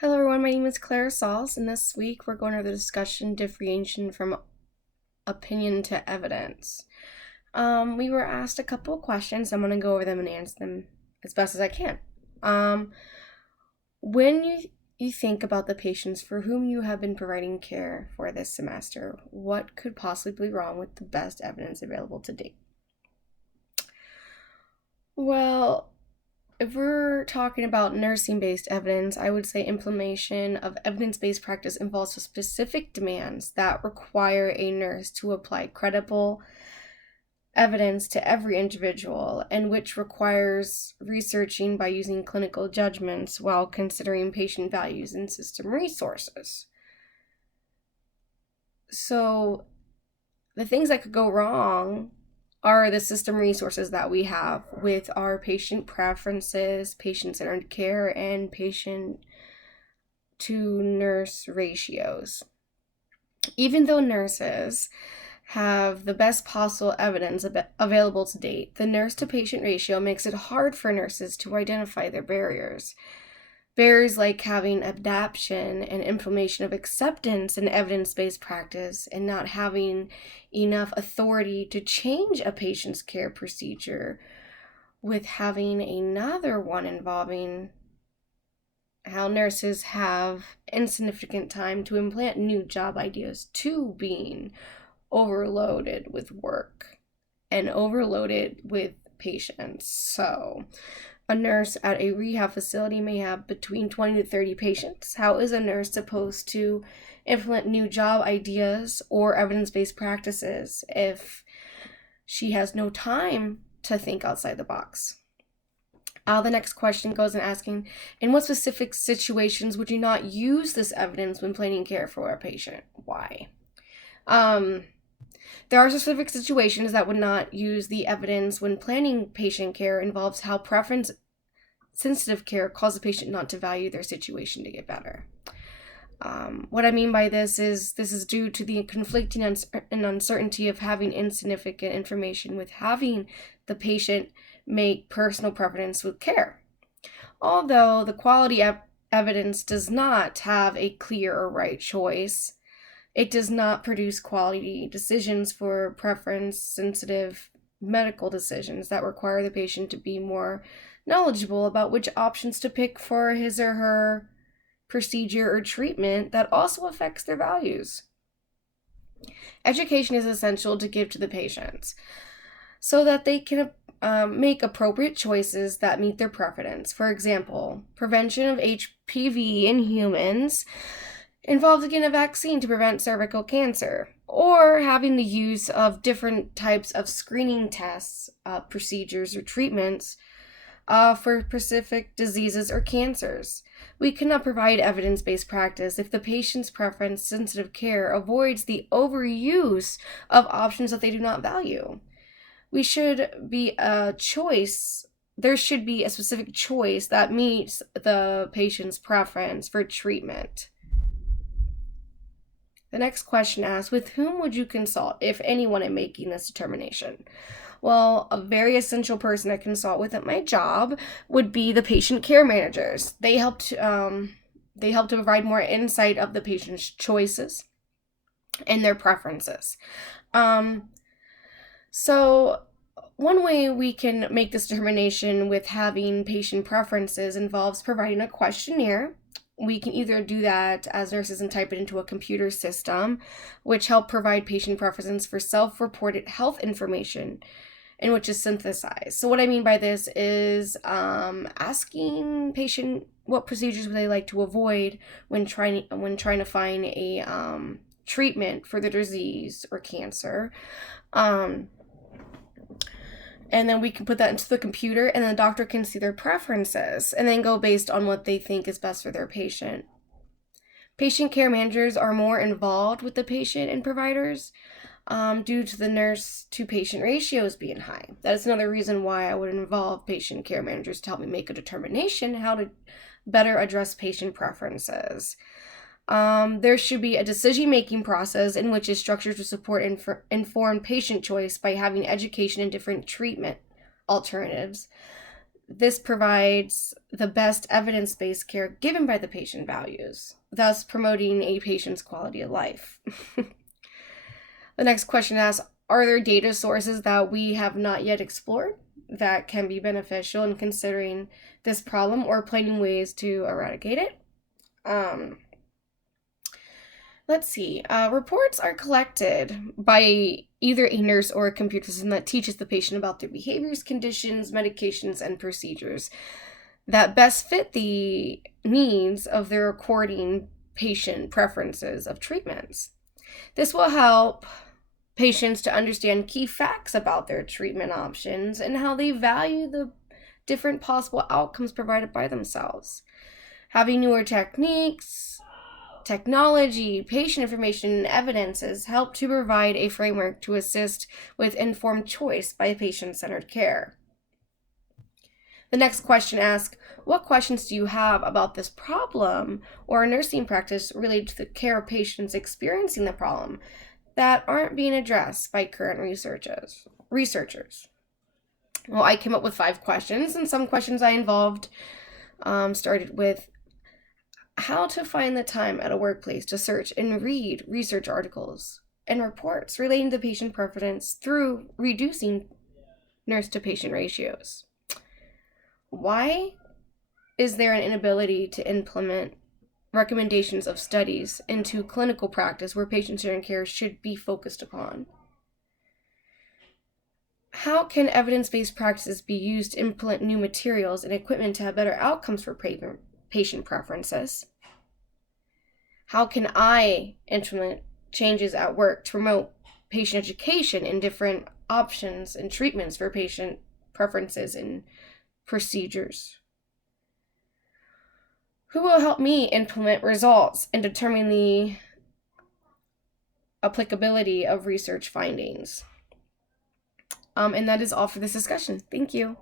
Hello everyone, my name is Claire Sauls, and this week we're going over the discussion differentiation from opinion to evidence. We were asked a couple of questions. I'm going to go over them and answer them as best as I can. When you think about the patients for whom you have been providing care for this semester, what could possibly be wrong with the best evidence available to date? Well, if we're talking about nursing-based evidence, I would say implementation of evidence-based practice involves specific demands that require a nurse to apply credible evidence to every individual, and which requires researching by using clinical judgments while considering patient values and system resources. So the things that could go wrong are the system resources that we have with our patient preferences, patient-centered care, and patient to nurse ratios. Even though nurses have the best possible evidence available to date, the nurse to patient ratio makes it hard for nurses to identify their barriers. Barriers like having adaptation and implementation of acceptance in evidence-based practice and not having enough authority to change a patient's care procedure, with having another one involving how nurses have insignificant time to implant new job ideas, to being overloaded with work and overloaded with patients. So a nurse at a rehab facility may have between 20 to 30 patients. How is a nurse supposed to implement new job ideas or evidence-based practices if she has no time to think outside the box? The next question goes in asking, in what specific situations would you not use this evidence when planning care for a patient? Why? There are specific situations that would not use the evidence when planning patient care. Involves how preference sensitive care causes the patient not to value their situation to get better. What I mean by this is due to the conflicting and uncertainty of having insignificant information with having the patient make personal preference with care. Although the quality evidence does not have a clear or right choice, it does not produce quality decisions for preference-sensitive medical decisions that require the patient to be more knowledgeable about which options to pick for his or her procedure or treatment that also affects their values. Education is essential to give to the patients so that they can make appropriate choices that meet their preference. For example, prevention of HPV in humans involves getting a vaccine to prevent cervical cancer, or having the use of different types of screening tests, procedures, or treatments for specific diseases or cancers. We cannot provide evidence-based practice if the patient's preference-sensitive care avoids the overuse of options that they do not value. There should be a specific choice that meets the patient's preference for treatment. The next question asks, with whom would you consult, if anyone, in making this determination? Well, a very essential person I consult with at my job would be the patient care managers. They help to provide more insight of the patient's choices and their preferences. So one way we can make this determination with having patient preferences involves providing a questionnaire. We can either do that as nurses and type it into a computer system, which help provide patient preferences for self-reported health information, in which is synthesized. So what I mean by this is asking patient what procedures would they like to avoid when trying to find a treatment for their disease or cancer. And then we can put that into the computer, and then the doctor can see their preferences and then go based on what they think is best for their patient. Patient care managers are more involved with the patient and providers due to the nurse to patient ratios being high. That is another reason why I would involve patient care managers to help me make a determination how to better address patient preferences. There should be a decision-making process in which is structured to support informed patient choice by having education in different treatment alternatives. This provides the best evidence-based care given by the patient values, thus promoting a patient's quality of life. The next question asks, are there data sources that we have not yet explored that can be beneficial in considering this problem or planning ways to eradicate it? Let's see. Reports are collected by either a nurse or a computer system that teaches the patient about their behaviors, conditions, medications, and procedures that best fit the needs of their recording patient preferences of treatments. This will help patients to understand key facts about their treatment options and how they value the different possible outcomes provided by themselves. Having newer techniques, technology, patient information, and evidences help to provide a framework to assist with informed choice by patient-centered care. The next question asks, what questions do you have about this problem or a nursing practice related to the care of patients experiencing the problem that aren't being addressed by current researchers? Well, I came up with 5 questions, and some questions I involved started with how to find the time at a workplace to search and read research articles and reports relating to patient preference through reducing nurse to patient ratios. Why is there an inability to implement recommendations of studies into clinical practice where patient-centered care should be focused upon? How can evidence-based practices be used to implement new materials and equipment to have better outcomes for patient preferences? How can I implement changes at work to promote patient education and different options and treatments for patient preferences and procedures? Who will help me implement results and determine the applicability of research findings? And that is all for this discussion. Thank you.